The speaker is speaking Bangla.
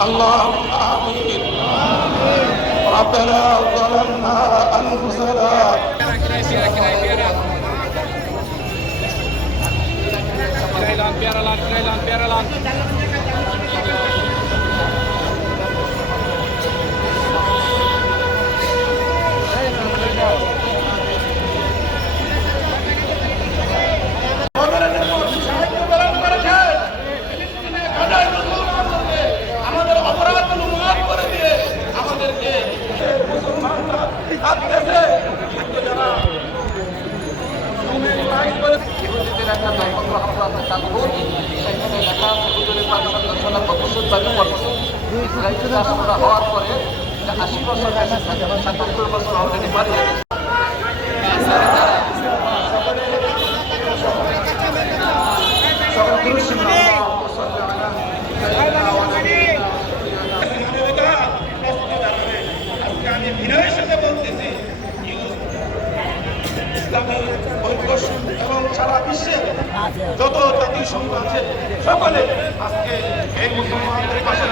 اللهم آمين. ربنا ظلمنا أنفسنا হওয়ার পরে 80 বছর 77 বছর অলরেডি মারা গেছে। আমি বিনয়ের সাথে বলতেছি ইসলামের ঐক্য এবং সারা বিশ্বে যত জাতীয় সংঘ আছে সকলে আজকে এই মুসলমানদের পাশে